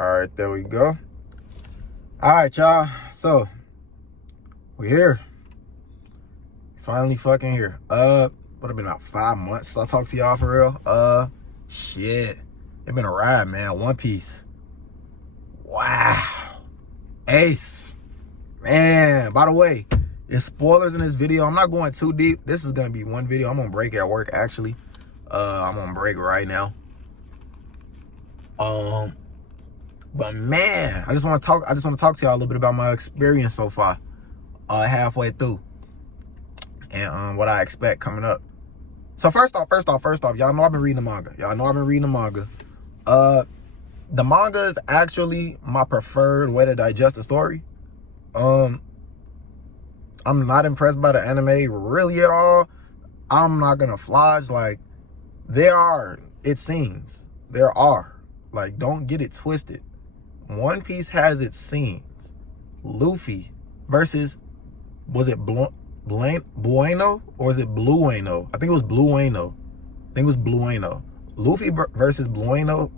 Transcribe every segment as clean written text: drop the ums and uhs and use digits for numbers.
All right, there we go. All right, y'all. So we're here. Finally fucking here. What have been about 5 months since I talked to y'all for real? Shit. It's been a ride, man. One Piece. Wow. Ace. Man, by the way, there's spoilers in this video. I'm not going too deep. This is gonna be one video. I'm on break at work, actually. I'm on break right now. But man, I just want to talk to y'all a little bit about my experience so far, halfway through, and what I expect coming up. So first off, y'all know I've been reading the manga. The manga is actually my preferred way to digest the story. I'm not impressed by the anime really at all. I'm not gonna flodge. Like, it seems there are. Like, don't get it twisted. One Piece has its scenes. Luffy versus, was it Bueno or is it Blueno? I think it was Blueno. Luffy versus Blueno.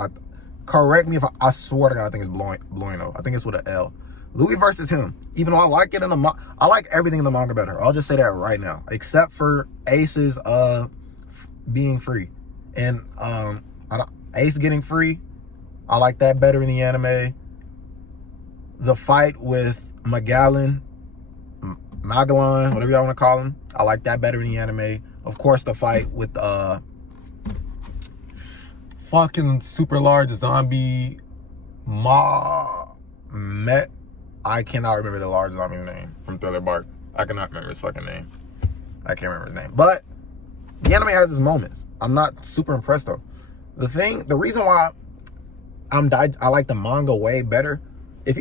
Correct me if I swear to God, I think it's Blueno. I think it's with an L. Luffy versus him. Even though I like it in the I like everything in the manga better. I'll just say that right now, except for Ace's being free, and Ace getting free. I like that better in the anime. The fight with Magellan, whatever y'all want to call him, I like that better in the anime. Of course, the fight with fucking super large zombie I cannot remember the large zombie's name from Thriller Bark. I cannot remember his fucking name. I can't remember his name. But the anime has its moments. I'm not super impressed though. The reason why I like the manga way better, if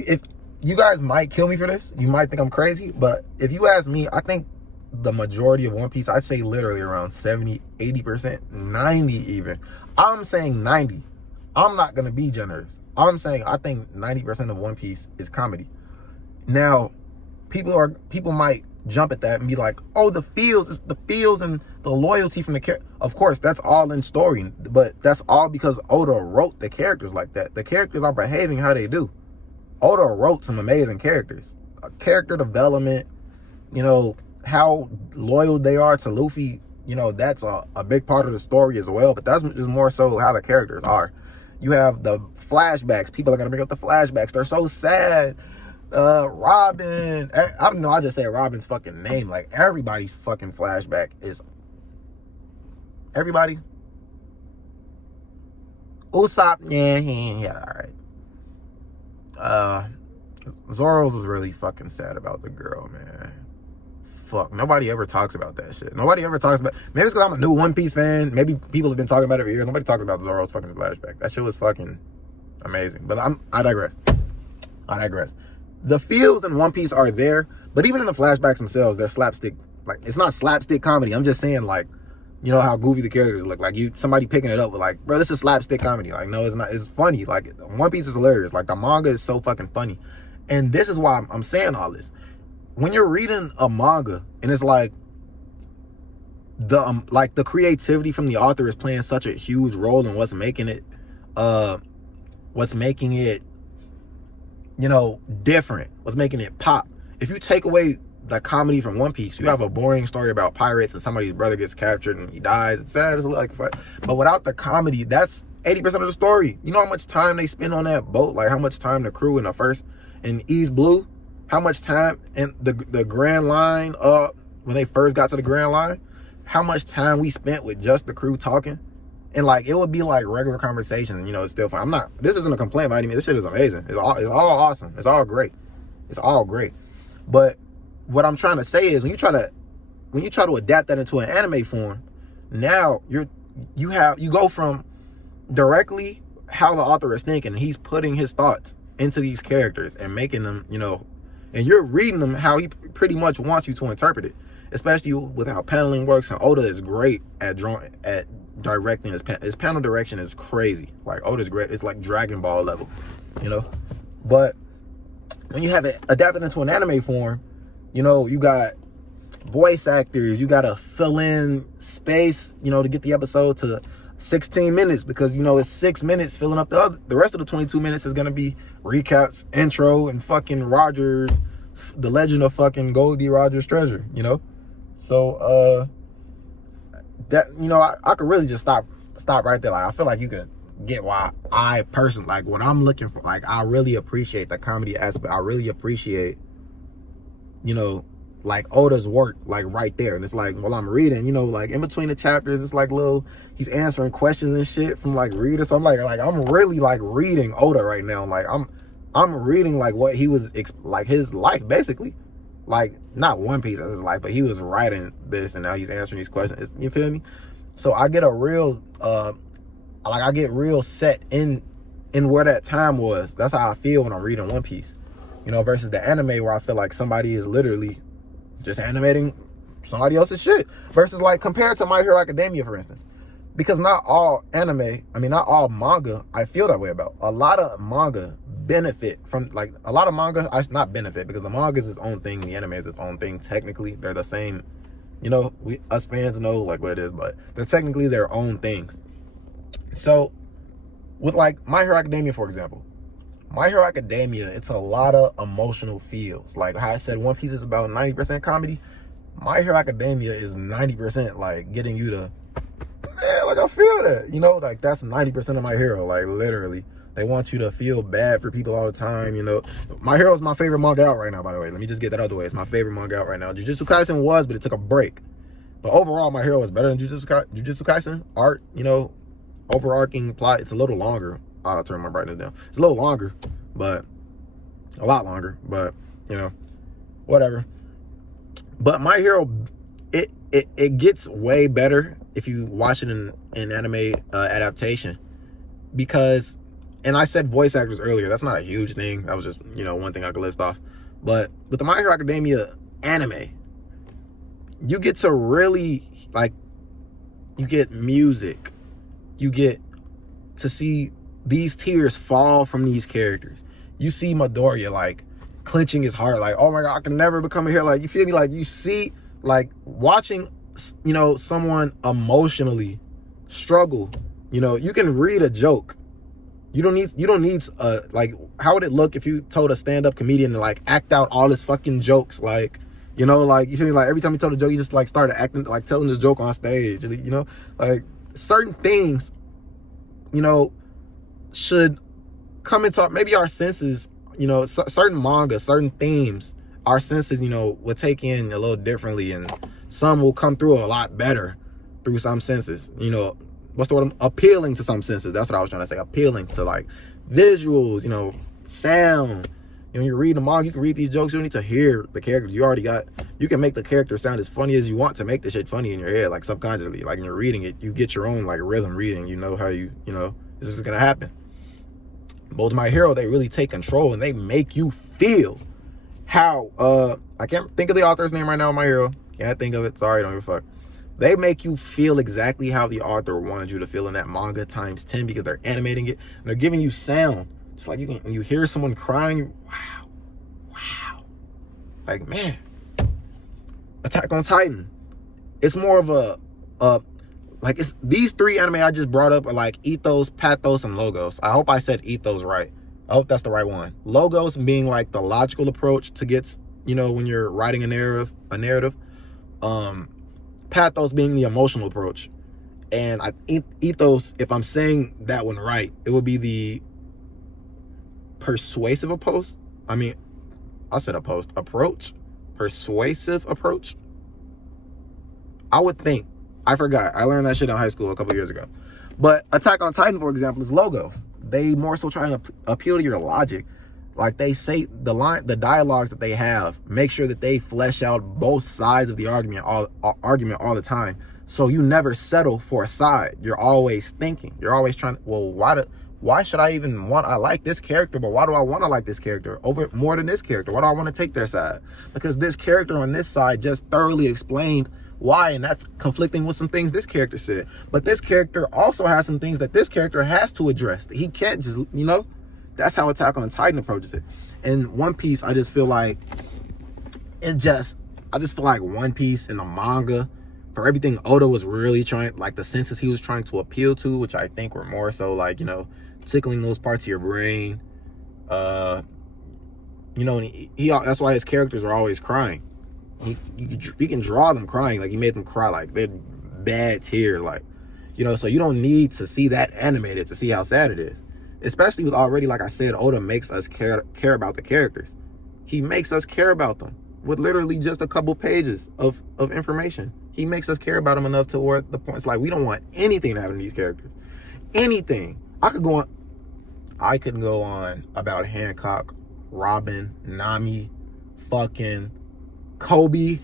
you guys might kill me for this, you might think I'm crazy, but if you ask me, I think the majority of One Piece, I'd say literally around 70, 80%, 90 even. I'm saying 90. I'm not gonna be generous. I'm saying I think 90% of One Piece is comedy. Now, people might jump at that and be like, oh, the feels and the loyalty from the character. Of course, that's all in story, but that's all because Oda wrote the characters like that. The characters are behaving how they do. Oda wrote some amazing characters. Character development, how loyal they are to Luffy, that's a big part of the story as well, but that's just more so how the characters are. You have the flashbacks. People are going to bring up the flashbacks. They're so sad. Robin, I don't know, I just said Robin's fucking name. Like, everybody's fucking flashback is everybody. Usopp, yeah, all right. Zoro's was really fucking sad about the girl, man. Fuck, nobody ever talks about that shit. Maybe it's because I'm a new One Piece fan. Maybe people have been talking about it for years. Nobody talks about Zoro's fucking flashback. That shit was fucking amazing. But I digress. The feels in One Piece are there, but even in the flashbacks themselves, they're slapstick. Like, it's not slapstick comedy. I'm just saying, like, how goofy the characters look. Like, somebody picking it up with, like, bro, this is slapstick comedy. Like, no, it's not. It's funny. Like, One Piece is hilarious. Like, the manga is so fucking funny. And this is why I'm saying all this. When you're reading a manga and it's like the creativity from the author is playing such a huge role in what's making it different, what's making it pop. If you take away the comedy from One Piece, you have a boring story about pirates and somebody's brother gets captured and he dies. It's sad. It's like, but without the comedy, that's 80% of the story. You know how much time they spend on that boat? Like, how much time the crew in East Blue, how much time in the Grand Line, when they first got to the Grand Line, how much time we spent with just the crew talking. And, like, it would be like regular conversation, it's still fun. This isn't a complaint by any means. This shit is amazing. It's all awesome. It's all great. But what I'm trying to say is, when you try to adapt that into an anime form, now you go from directly how the author is thinking. He's putting his thoughts into these characters and making them, and you're reading them how he pretty much wants you to interpret it, especially with how paneling works. And Oda is great at directing. His panel direction is crazy. Like, Oda's great. It's like Dragon Ball level, but when you have it adapted into an anime form, you got voice actors, you got to fill in space, to get the episode to 16 minutes because, you know, it's 6 minutes filling up the rest of the 22 minutes is going to be recaps, intro, and fucking Rogers, the legend of fucking Goldie Rogers treasure, you know? So, that, you know, I could really just stop right there. Like, I feel like you could get why I personally, like, what I'm looking for. Like, I really appreciate the comedy aspect. I really appreciate, you know, like Oda's work, like right there. And it's like, while I'm reading, you know, like in between the chapters, it's like he's answering questions and shit from like readers. So I'm like I'm really like reading Oda right now. Like I'm reading like what he was, like his life basically. Like not One Piece as his life, but he was writing this and now he's answering these questions. You feel me? So I get a real, I get real set in where that time was. That's how I feel when I'm reading One Piece. You know, versus the anime where I feel like somebody is literally just animating somebody else's shit. Versus like compared to My Hero Academia, for instance. Because not all anime, not all manga, I feel that way about. A lot of manga benefit from, like, a lot of manga, not benefit, because the manga is its own thing, the anime is its own thing. Technically, they're the same, you know, us fans know like what it is, but they're technically their own things. So, with like My Hero Academia, for example, My Hero Academia, it's a lot of emotional feels. Like how I said, One Piece is about 90% comedy. My Hero Academia is 90% like getting you to, man, like I feel that, you know, like that's 90% of My Hero, like literally. They want you to feel bad for people all the time, you know. My Hero is my favorite manga out right now, by the way. Let me just get that out of the way. It's my favorite manga out right now. Jujutsu Kaisen was, but it took a break. But overall, My Hero is better than Jujutsu Kaisen. Art, you know, overarching plot, it's a little longer. I'll turn my brightness down. It's a little longer, but a lot longer, but you know, whatever. But My Hero, it gets way better if you watch it in anime adaptation, because, and I said voice actors earlier, that's not a huge thing. That was just, you know, one thing I could list off. But with the My Hero Academia anime, you get to really, like, you get music, you get to see these tears fall from these characters. You see Midoriya like clenching his heart, like, oh my god, I can never become a hero. Like, you feel me? Like, you see, like, watching, you know, someone emotionally struggle. You know, you can read a joke. You don't need like, how would it look if you told a stand-up comedian to like act out all his fucking jokes? Like, you know, like, you feel me? Like every time he told a joke, he just like started acting, like telling this joke on stage. You know, like certain things, you know, should come into maybe our senses, you know, certain manga, certain themes, our senses, you know, will take in a little differently, and some will come through a lot better through some senses, you know, what's the word, appealing to some senses. That's what I was trying to say, appealing to like visuals, you know, sound. You know, you're reading the manga, you can read these jokes, you don't need to hear the character. You can make the character sound as funny as you want to make the shit funny in your head, like subconsciously. Like when you're reading it, you get your own like rhythm reading, you know how you know, this is gonna happen. Both My Hero, they really take control and they make you feel how, I can't think of the author's name right now, My Hero. Can't think of it. Sorry, don't give a fuck. They make you feel exactly how the author wanted you to feel in that manga times 10, because they're animating it and they're giving you sound. Just like when you hear someone crying, wow. Like, man, Attack on Titan. It's more of a like, it's these three anime I just brought up are like ethos, pathos, and logos. I hope I said ethos right. I hope that's the right one. Logos being like the logical approach to get, you know, when you're writing a narrative. Pathos being the emotional approach. And ethos, if I'm saying that one right, it would be the persuasive approach. Persuasive approach. I would think. I forgot. I learned that shit in high school a couple years ago. But Attack on Titan, for example, is logos. They more so trying to appeal to your logic. Like, they say the dialogues that they have, make sure that they flesh out both sides of the argument all the time. So you never settle for a side. You're always thinking. You're always trying to, well, why should I even I like this character, but why do I want to like this character over more than this character? Why do I want to take their side? Because this character on this side just thoroughly explained why, and that's conflicting with some things this character said. But this character also has some things that this character has to address. He can't just, you know, that's how Attack on Titan approaches it. And One Piece, I just feel like One Piece and the manga, for everything Oda was really trying, like the senses he was trying to appeal to, which I think were more so like, you know, tickling those parts of your brain. You know, and he that's why his characters are always crying. He can draw them crying, like he made them cry, like they're bad tears, like, you know, so you don't need to see that animated to see how sad it is. Especially with already, like I said, Oda makes us care about the characters. He makes us care about them with literally just a couple pages of information. He makes us care about them enough to where the point, it's like we don't want anything to happen to these characters. Anything. I could go on about Hancock, Robin, Nami, fucking Kobe,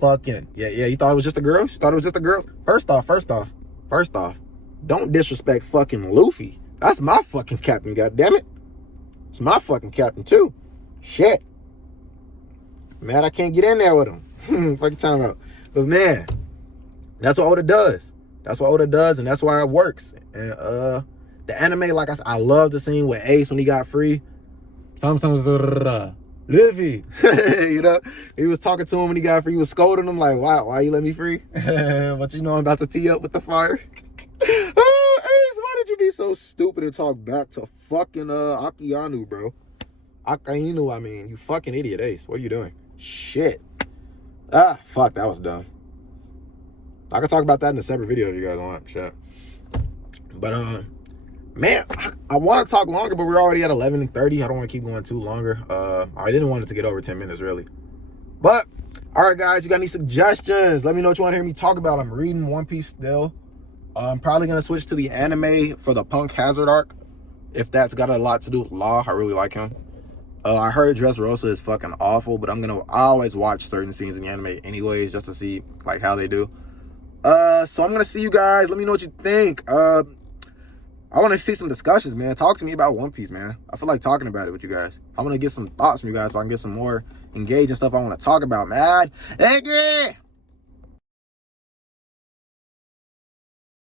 fucking yeah. You thought it was just the girls? You thought it was just the girls? First off, don't disrespect fucking Luffy. That's my fucking captain, goddammit. It's my fucking captain too. Shit. Man, I can't get in there with him. Fucking time out. But man, that's what Oda does. That's what Oda does, and that's why it works. And the anime, like I said, I love the scene with Ace when he got free. Sometimes Luffy, you know, he was talking to him when he got free. He was scolding him like, why you let me free? But you know I'm about to tee up with the fire. Oh, Ace, why did you be so stupid and talk back to fucking Akainu, bro? Akainu, I mean, you fucking idiot, Ace. What are you doing? Shit. Fuck, that was dumb. I can talk about that in a separate video if you guys want. Shit. But man, I want to talk longer, but we're already at 11:30. I don't want to keep going too longer. I didn't want it to get over 10 minutes, really. But, all right, guys, you got any suggestions? Let me know what you want to hear me talk about. I'm reading One Piece still. I'm probably going to switch to the anime for the Punk Hazard arc, if that's got a lot to do with Law. I really like him. I heard Dressrosa is fucking awful, but I always watch certain scenes in the anime anyways, just to see, like, how they do. So I'm going to see you guys. Let me know what you think. I want to see some discussions, man. Talk to me about One Piece, man. I feel like talking about it with you guys. I want to get some thoughts from you guys so I can get some more engaging stuff I want to talk about, man. Hey,